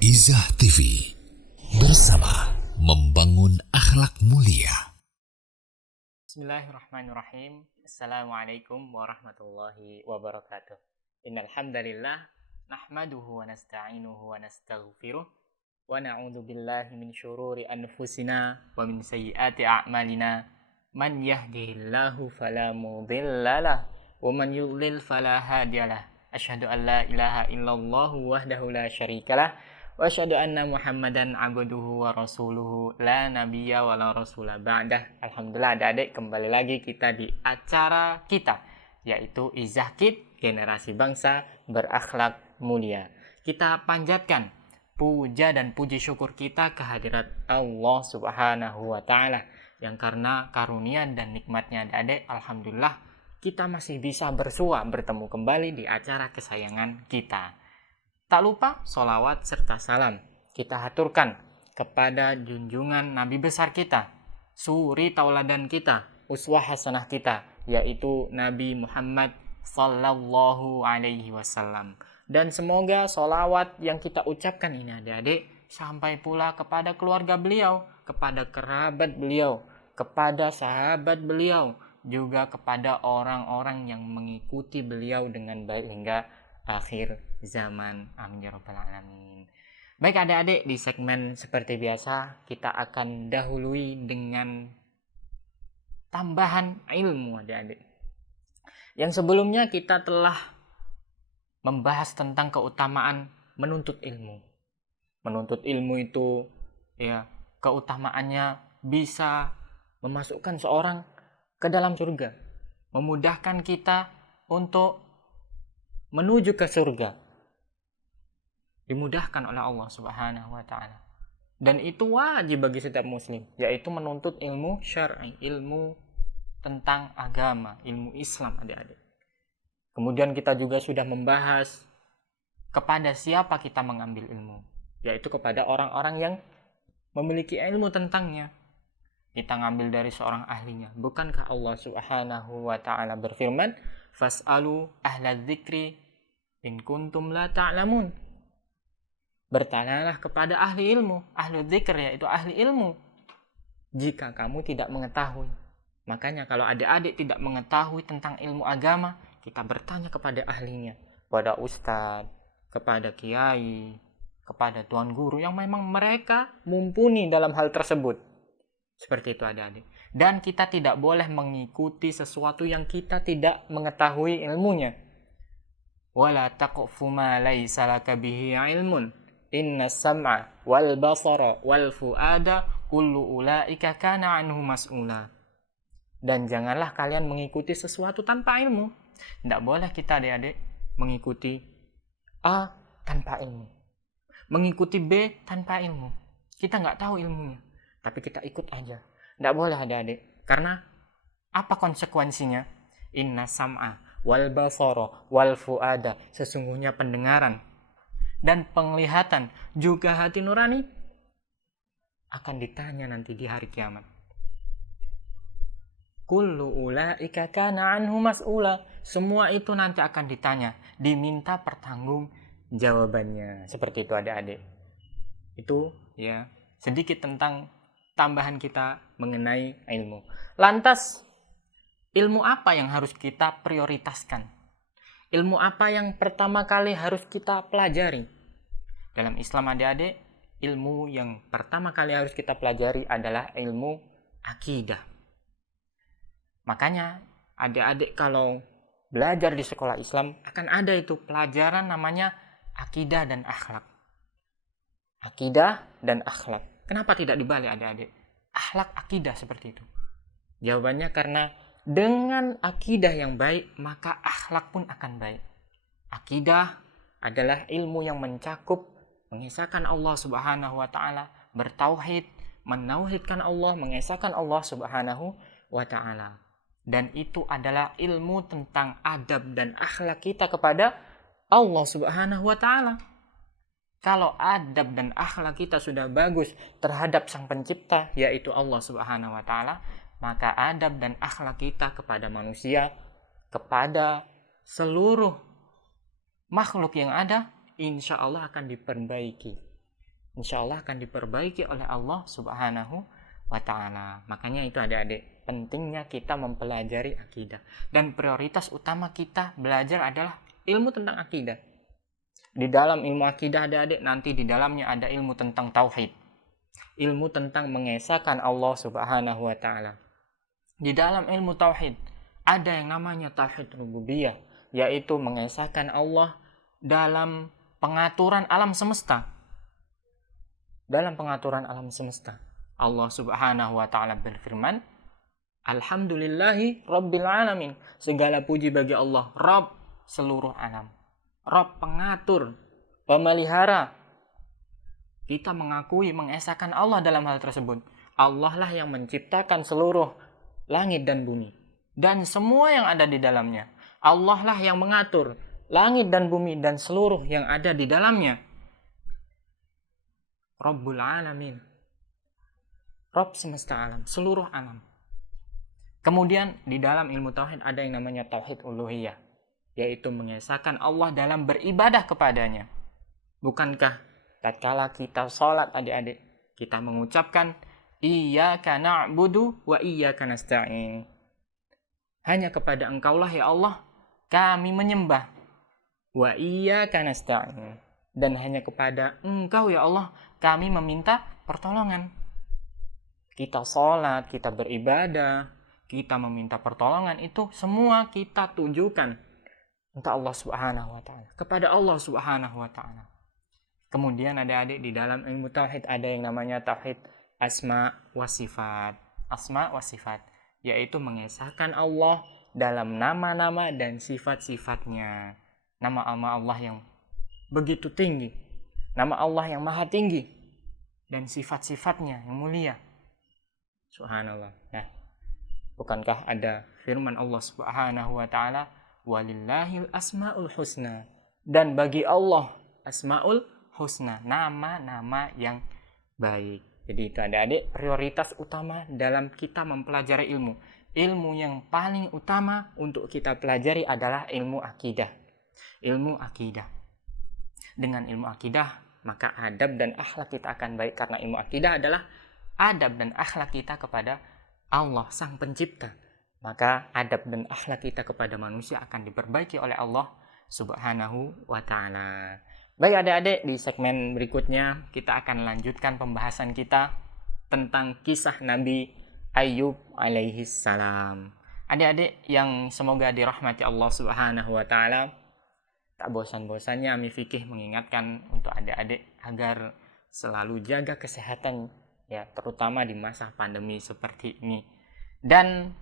Izah TV bersama membangun akhlak mulia. Bismillahirrahmanirrahim. Assalamualaikum warahmatullahi wabarakatuh. Innal hamdalillah nahmaduhu wa nasta'inuhu wa nastaghfiruh wa na'udzu billahi min syururi anfusina wa min sayyiati a'malina. Man yahdihillahu fala mudhillalah wa man yudlil fala hadiyalah. Asyhadu an la ilaha illallah wahdahu la syarikalah wa asyhadu anna Muhammadan abduhu wa rasuluhu la nabiyya wa la rasula ba'dah. Alhamdulillah adik-adik, kembali lagi kita di acara kita, yaitu Izah Kid, generasi bangsa berakhlak mulia. Kita panjatkan puja dan puji syukur kita kehadirat Allah Subhanahu wa taala, yang karena karunia dan nikmatnya adik-adik, alhamdulillah kita masih bisa bersua bertemu kembali di acara kesayangan kita. Tak lupa sholawat serta salam kita haturkan kepada junjungan Nabi besar kita, suri tauladan kita, uswah hasanah kita, yaitu Nabi Muhammad sallallahu alaihi wasallam. Dan semoga sholawat yang kita ucapkan ini adik-adik sampai pula kepada keluarga beliau, kepada kerabat beliau, kepada sahabat beliau, juga kepada orang-orang yang mengikuti beliau dengan baik hingga akhir zaman. Amin ya rabbal alamin. Baik adik-adik, di segmen seperti biasa kita akan dahului dengan tambahan ilmu adik-adik. Yang sebelumnya kita telah membahas tentang keutamaan menuntut ilmu. Menuntut ilmu itu ya, keutamaannya bisa memasukkan seorang ke dalam surga, memudahkan kita untuk menuju ke surga, dimudahkan oleh Allah Subhanahu wa taala. Dan itu wajib bagi setiap muslim, yaitu menuntut ilmu syar'i, ilmu tentang agama, ilmu Islam adik-adik. Kemudian kita juga sudah membahas kepada siapa kita mengambil ilmu, yaitu kepada orang-orang yang memiliki ilmu tentangnya. Kita ngambil dari seorang ahlinya. Bukankah Allah Subhanahu wa taala berfirman, "Fas'alu ahla dzikri in kuntum la ta'lamun." Bertanyalah kepada ahli ilmu, ahli dzikr yaitu ahli ilmu, jika kamu tidak mengetahui. Makanya kalau adik-adik tidak mengetahui tentang ilmu agama, kita bertanya kepada ahlinya, kepada ustadz, kepada kiai, kepada tuan guru yang memang mereka mumpuni dalam hal tersebut. Seperti itu adik-adik. Dan kita tidak boleh mengikuti sesuatu yang kita tidak mengetahui ilmunya. Wala taqfu ma laysa laka bihi ilmun. Inna sam'a wal basara wal fuada kullu ulaika kana anhu mas'ula. Dan janganlah kalian mengikuti sesuatu tanpa ilmu. Tidak boleh kita adik-adik mengikuti A tanpa ilmu, mengikuti B tanpa ilmu. Kita nggak tahu ilmunya, tapi kita ikut aja. Tidak boleh adik-adik. Karena apa konsekuensinya? Inna sam'a wal basara wal fuada. Sesungguhnya pendengaran dan penglihatan juga hati nurani akan ditanya nanti di hari kiamat. Kullu ulaika kana anhu mas'ula. Semua itu nanti akan ditanya, diminta pertanggung jawabannya. Seperti itu adik-adik. Itu ya sedikit tentang tambahan kita mengenai ilmu. Lantas, ilmu apa yang harus kita prioritaskan? Ilmu apa yang pertama kali harus kita pelajari? Dalam Islam adik-adik, ilmu yang pertama kali harus kita pelajari adalah ilmu akidah. Makanya adik-adik kalau belajar di sekolah Islam akan ada itu pelajaran namanya akidah dan akhlak. Akidah dan akhlak. Kenapa tidak dibalik adik-adik? Akhlak akidah seperti itu. Jawabannya karena dengan akidah yang baik, maka akhlak pun akan baik. Akidah adalah ilmu yang mencakup mengesahkan Allah Subhanahu wa taala, bertauhid, menauhidkan Allah, mengesahkan Allah Subhanahu wa taala. Dan itu adalah ilmu tentang adab dan akhlak kita kepada Allah Subhanahu wa taala. Kalau adab dan akhlak kita sudah bagus terhadap Sang Pencipta, yaitu Allah Subhanahu wa taala, maka adab dan akhlak kita kepada manusia, kepada seluruh makhluk yang ada, insya Allah akan diperbaiki. insya Allah akan diperbaiki oleh Allah Subhanahu wa ta'ala. Makanya itu adik-adik, pentingnya kita mempelajari akidah. Dan prioritas utama kita belajar adalah ilmu tentang akidah. Di dalam ilmu akidah adik-adik, nanti di dalamnya ada ilmu tentang tauhid, ilmu tentang mengesahkan Allah Subhanahu wa ta'ala. Di dalam ilmu tauhid ada yang namanya tauhid rububiyah, yaitu mengesahkan Allah dalam pengaturan alam semesta. Dalam pengaturan alam semesta, Allah Subhanahu wa ta'ala berfirman, Alhamdulillahi Rabbil Alamin. Segala puji bagi Allah, Rabb seluruh alam, Rabb pengatur, pemelihara. Kita mengakui, mengesahkan Allah dalam hal tersebut. Allah lah yang menciptakan seluruh langit dan bumi dan semua yang ada di dalamnya. Allah lah yang mengatur langit dan bumi dan seluruh yang ada di dalamnya. Rabbul Alamin, Rabb semesta alam, seluruh alam. Kemudian di dalam ilmu tauhid ada yang namanya tauhid uluhiyah, yaitu mengesahkan Allah dalam beribadah kepadanya. Bukankah tatkala kita sholat adik-adik, kita mengucapkan Iyyaka na'budu wa iyyaka nasta'in. Hanya kepada Engkaulah ya Allah kami menyembah. Wa iyyaka nasta'in. Dan hanya kepada Engkau ya Allah kami meminta pertolongan. Kita sholat, kita beribadah, kita meminta pertolongan, itu semua kita tujukan untuk Allah Subhanahu wa ta'ala, kepada Allah Subhanahu wa ta'ala. Kemudian adik-adik, di dalam ilmu tauhid ada yang namanya tauhid asma wa sifat. Asma wa sifat, yaitu mengesahkan Allah dalam nama-nama dan sifat-sifatnya. Nama-nama Allah yang begitu tinggi, nama Allah yang maha tinggi, dan sifat-sifatnya yang mulia. Subhanallah. Nah, bukankah ada firman Allah Subhanahu wa ta'ala, walillahil asmaul husna, dan bagi Allah asmaul husna, nama-nama yang baik. Jadi itu adik-adik, prioritas utama dalam kita mempelajari ilmu. Ilmu yang paling utama untuk kita pelajari adalah ilmu akidah. Ilmu akidah. Dengan ilmu akidah, maka adab dan akhlak kita akan baik, karena ilmu akidah adalah adab dan akhlak kita kepada Allah Sang Pencipta. Maka adab dan akhlak kita kepada manusia akan diperbaiki oleh Allah Subhanahu wa ta'ala. Baik adik-adik, di segmen berikutnya kita akan lanjutkan pembahasan kita tentang kisah Nabi Ayub alaihi salam. Adik-adik yang semoga dirahmati Allah Subhanahu wa ta'ala, tak bosan-bosannya Ami Fikih mengingatkan untuk adik-adik agar selalu jaga kesehatan, ya, terutama di masa pandemi seperti ini. Dan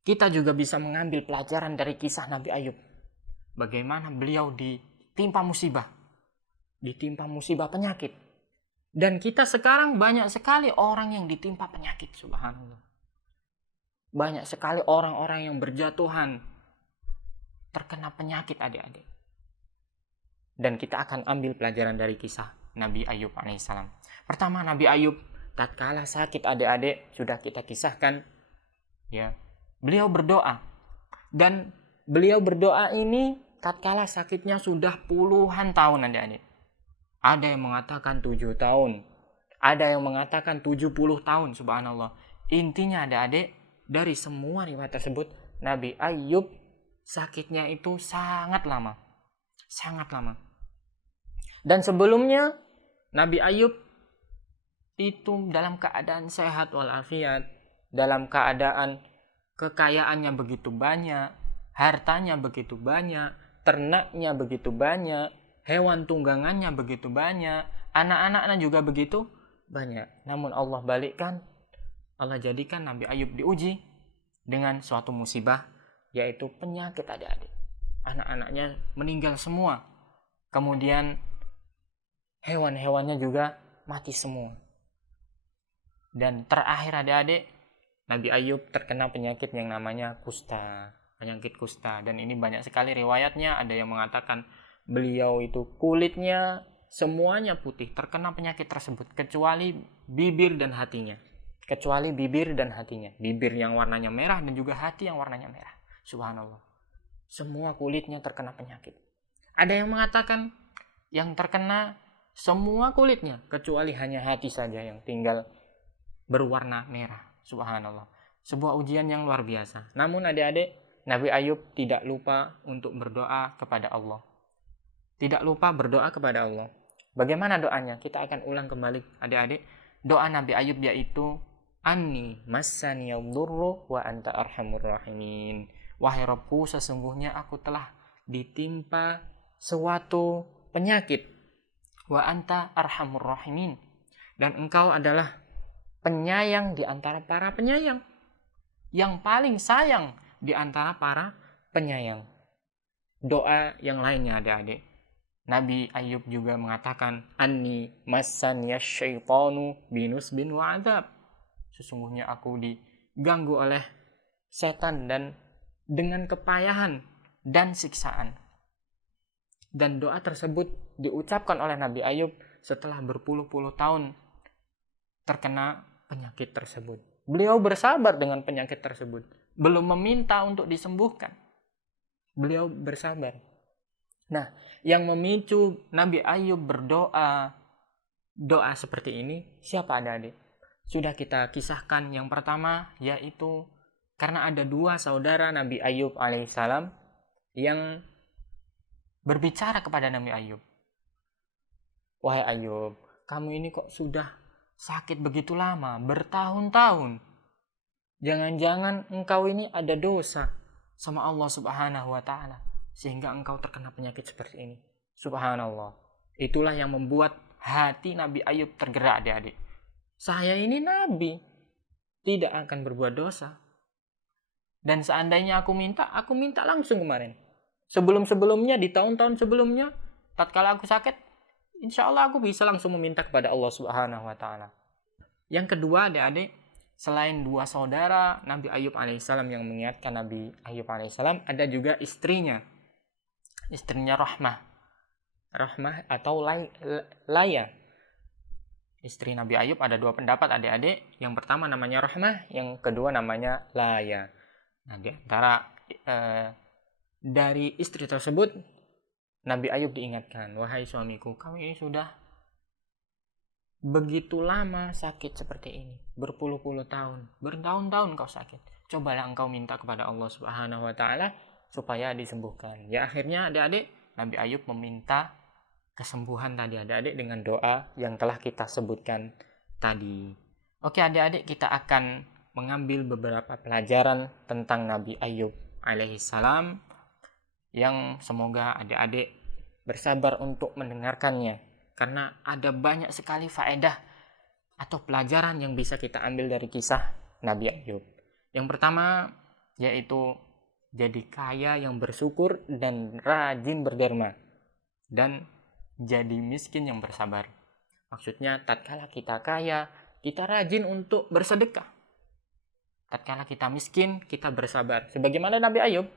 kita juga bisa mengambil pelajaran dari kisah Nabi Ayub. Bagaimana beliau ditimpa musibah penyakit. Dan kita sekarang banyak sekali orang yang ditimpa penyakit, subhanallah. Banyak sekali orang-orang yang berjatuhan terkena penyakit adik-adik. Dan kita akan ambil pelajaran dari kisah Nabi Ayub alaihissalam. Pertama, Nabi Ayub tatkala sakit adik-adik sudah kita kisahkan, ya, beliau berdoa. Dan beliau berdoa ini tatkala sakitnya sudah puluhan tahun adik-adik. Ada yang mengatakan 7 tahun, ada yang mengatakan 70 tahun, subhanallah. Intinya adik-adik, dari semua riwayat tersebut, Nabi Ayub sakitnya itu sangat lama. Sangat lama. Dan sebelumnya, Nabi Ayub itu dalam keadaan sehat walafiat, dalam keadaan kekayaannya begitu banyak, hartanya begitu banyak, ternaknya begitu banyak, hewan tunggangannya begitu banyak, anak-anaknya juga begitu banyak. Namun Allah balikkan, Allah jadikan Nabi Ayub diuji dengan suatu musibah, yaitu penyakit adik-adik. Anak-anaknya meninggal semua. Kemudian hewan-hewannya juga mati semua. Dan terakhir adik-adik, Nabi Ayub terkena penyakit yang namanya kusta. Penyakit kusta. Dan ini banyak sekali riwayatnya. Ada yang mengatakan beliau itu kulitnya semuanya putih, terkena penyakit tersebut, kecuali bibir dan hatinya. Kecuali bibir dan hatinya. Bibir yang warnanya merah dan juga hati yang warnanya merah. Subhanallah. Semua kulitnya terkena penyakit. Ada yang mengatakan yang terkena semua kulitnya, kecuali hanya hati saja yang tinggal berwarna merah. Subhanallah. Sebuah ujian yang luar biasa. Namun adik-adik, Nabi Ayub tidak lupa untuk berdoa kepada Allah. Tidak lupa berdoa kepada Allah. Bagaimana doanya? Kita akan ulang kembali adik-adik. Doa Nabi Ayub yaitu Anni massaniyadurru wa anta arhamur rahimin. Wahai Rabbku, sesungguhnya aku telah ditimpa suatu penyakit. Wa anta arhamur rahimin. Dan engkau adalah penyayang di antara para penyayang. Yang paling sayang di antara para penyayang. Doa yang lainnya adik-adik. Nabi Ayub juga mengatakan Anni massaniyash syaitanu binusbin wa adzab. Sesungguhnya aku diganggu oleh setan dan dengan kepayahan dan siksaan. Dan doa tersebut diucapkan oleh Nabi Ayub setelah berpuluh-puluh tahun terkena penyakit tersebut. Beliau bersabar dengan penyakit tersebut. Belum meminta untuk disembuhkan. Beliau bersabar. Nah, yang memicu Nabi Ayub berdoa doa seperti ini, siapa adik-adik? Sudah kita kisahkan yang pertama, yaitu karena ada dua saudara Nabi Ayub alaihissalam yang berbicara kepada Nabi Ayub. Wahai Ayub, kamu ini kok sudah sakit begitu lama, bertahun-tahun. Jangan-jangan engkau ini ada dosa sama Allah Subhanahu wa Ta'ala, sehingga engkau terkena penyakit seperti ini. Subhanallah. Itulah yang membuat hati Nabi Ayub tergerak, adik-adik. Saya ini Nabi, tidak akan berbuat dosa. Dan seandainya aku minta langsung kemarin. Sebelum-sebelumnya, di tahun-tahun sebelumnya, tatkala aku sakit, insya Allah aku bisa langsung meminta kepada Allah Subhanahu wa Ta'ala. Yang kedua, adik-adik, selain dua saudara Nabi Ayub alaihissalam yang mengingatkan Nabi Ayub alaihissalam, ada juga istrinya. Istrinya Rahmah atau Laya. Istri Nabi Ayub ada dua pendapat, adik-adik. Yang pertama namanya Rahmah, yang kedua namanya Laya. Nah, di antara dari istri tersebut, Nabi Ayub diingatkan, wahai suamiku, kamu ini sudah begitu lama sakit seperti ini, berpuluh-puluh tahun, bertahun-tahun kau sakit. Cobalah engkau minta kepada Allah Subhanahu wa Ta'ala supaya disembuhkan. Ya, akhirnya adik-adik, Nabi Ayub meminta kesembuhan tadi adik-adik dengan doa yang telah kita sebutkan tadi. Oke adik-adik, kita akan mengambil beberapa pelajaran tentang Nabi Ayub alaihissalam yang semoga adik-adik bersabar untuk mendengarkannya, karena ada banyak sekali faedah atau pelajaran yang bisa kita ambil dari kisah Nabi Ayub. Yang pertama yaitu jadi kaya yang bersyukur dan rajin berderma, dan jadi miskin yang bersabar. Maksudnya tatkala kita kaya, kita rajin untuk bersedekah. Tatkala kita miskin, kita bersabar. Sebagaimana Nabi Ayub,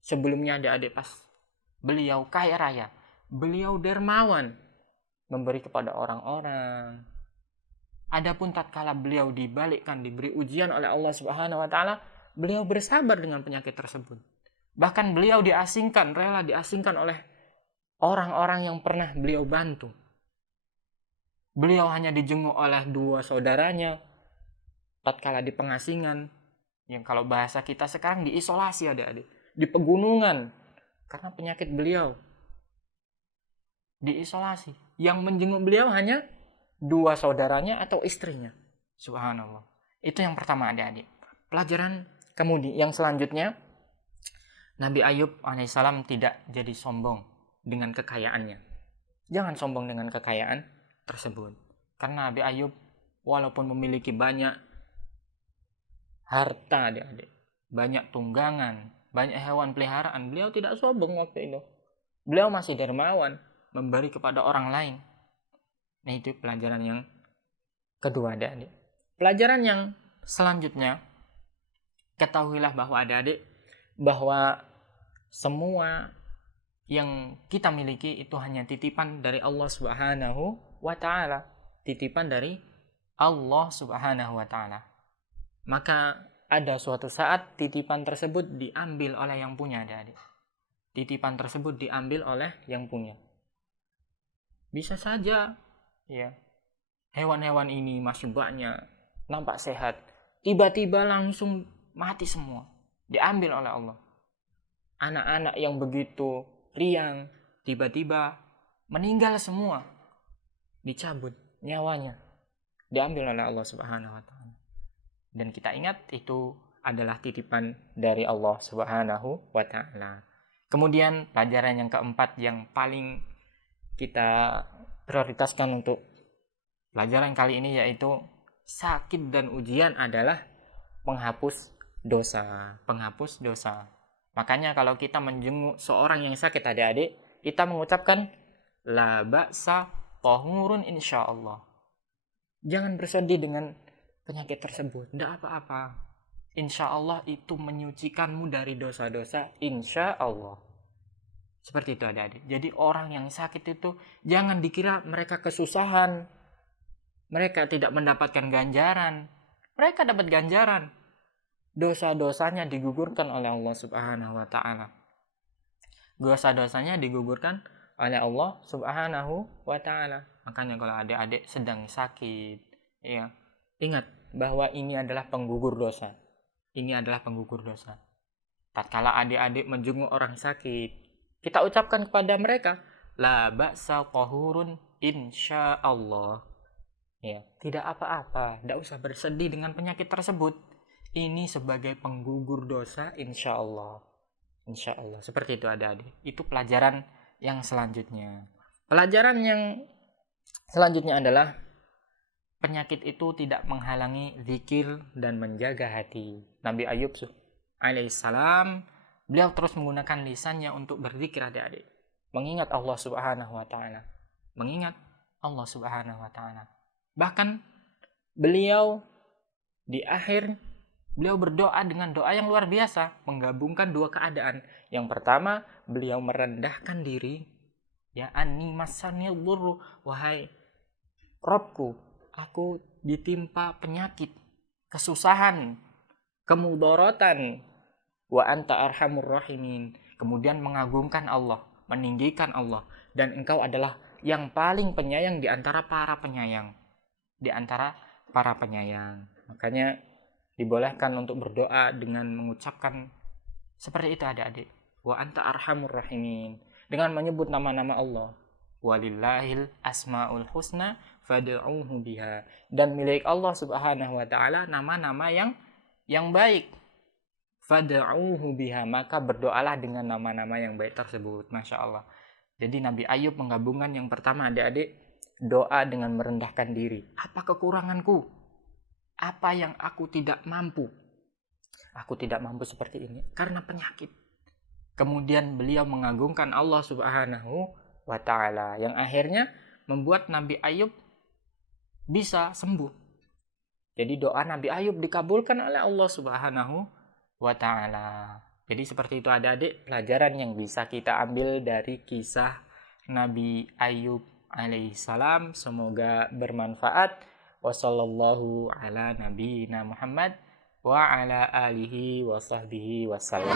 sebelumnya adik-adik pas beliau kaya raya, beliau dermawan, memberi kepada orang-orang. Adapun tatkala beliau dibalikkan, diberi ujian oleh Allah Subhanahu wa Ta'ala, beliau bersabar dengan penyakit tersebut. Bahkan beliau rela diasingkan oleh orang-orang yang pernah beliau bantu. Beliau hanya dijenguk oleh dua saudaranya tatkala di pengasingan, yang kalau bahasa kita sekarang diisolasi adik-adik, di pegunungan, karena penyakit beliau diisolasi. Yang menjenguk beliau hanya dua saudaranya atau istrinya. Subhanallah. Itu yang pertama adik-adik. Pelajaran kemudian yang selanjutnya, Nabi Ayub alaihissalam tidak jadi sombong dengan kekayaannya. Jangan sombong dengan kekayaan tersebut. Karena Nabi Ayub walaupun memiliki banyak harta adik-adik, banyak tunggangan, banyak hewan peliharaan, beliau tidak sombong waktu itu. Beliau masih dermawan, memberi kepada orang lain. Nah, itu pelajaran yang kedua adik-adik. Pelajaran yang selanjutnya, ketahuilah bahwa adik-adik, bahwa semua yang kita miliki itu hanya titipan dari Allah Subhanahu wa Ta'ala. Titipan dari Allah Subhanahu wa Ta'ala. Maka ada suatu saat titipan tersebut diambil oleh yang punya adik-adik. Titipan tersebut diambil oleh yang punya. Bisa saja ya, hewan-hewan ini masih banyak, nampak sehat, tiba-tiba langsung mati semua, diambil oleh Allah. Anak-anak yang begitu riang, tiba-tiba meninggal semua, dicabut nyawanya, diambil oleh Allah Subhanahu wa taala. Dan kita ingat itu adalah titipan dari Allah Subhanahu wa taala. Kemudian pelajaran yang keempat yang paling kita prioritaskan untuk pelajaran kali ini yaitu sakit dan ujian adalah penghapus dosa. Makanya kalau kita menjenguk seorang yang sakit adik-adik, kita mengucapkan la ba'sa tahurun insyaallah. Jangan bersedih dengan penyakit tersebut, tidak apa-apa. Insya Allah itu menyucikanmu dari dosa-dosa, insya Allah. Seperti itu adik-adik. Jadi orang yang sakit itu jangan dikira mereka kesusahan, mereka tidak mendapatkan ganjaran. Mereka dapat ganjaran. Dosa-dosanya digugurkan oleh Allah Subhanahu wa taala. Dosa-dosanya digugurkan oleh Allah Subhanahu wa taala. Makanya kalau adik-adik sedang sakit, ya, ingat bahwa ini adalah penggugur dosa. Ini adalah penggugur dosa. Tatkala adik-adik menjenguk orang sakit, kita ucapkan kepada mereka, la ba'sa tahurun insyaallah. Ya, tidak apa-apa, tidak usah bersedih dengan penyakit tersebut. Ini sebagai penggugur dosa insyaallah. Insyaallah. Seperti itu adik-adik. Itu pelajaran yang selanjutnya. Pelajaran yang selanjutnya adalah penyakit itu tidak menghalangi zikir dan menjaga hati. Nabi Ayub alaihissalam, beliau terus menggunakan lisannya untuk berzikir adik-adik. Mengingat Allah Subhanahu wa taala. Mengingat Allah Subhanahu wa taala. Bahkan beliau di akhir beliau berdoa dengan doa yang luar biasa, menggabungkan dua keadaan. Yang pertama, beliau merendahkan diri, ya, anni masanil dhurru, wahai Robku, aku ditimpa penyakit, kesusahan, kemudorotan, wa anta arhamur rahimin. Kemudian mengagungkan Allah, meninggikan Allah, dan engkau adalah yang paling penyayang di antara para penyayang. Makanya dibolehkan untuk berdoa dengan mengucapkan seperti itu adik-adik. Wa anta arhamur rahimin, dengan menyebut nama-nama Allah. Walillahil asmaul husna fad'uuhu biha, dan milik Allah Subhanahu wa taala nama-nama yang baik. Fad'uuhu biha, maka berdoalah dengan nama-nama yang baik tersebut. Masya Allah. Jadi Nabi Ayub menggabungkan yang pertama adik-adik, doa dengan merendahkan diri. Apa kekuranganku? Apa yang aku tidak mampu? Aku tidak mampu seperti ini karena penyakit. Kemudian beliau mengagungkan Allah Subhanahu wa ta'ala, yang akhirnya membuat Nabi Ayub bisa sembuh. Jadi doa Nabi Ayub dikabulkan oleh Allah Subhanahu wa ta'ala. Jadi seperti itu adik-adik pelajaran yang bisa kita ambil dari kisah Nabi Ayub alaihissalam. Semoga bermanfaat. Wassallallahu ala nabiyina Muhammad wa ala alihi wa sahbihi wasallam.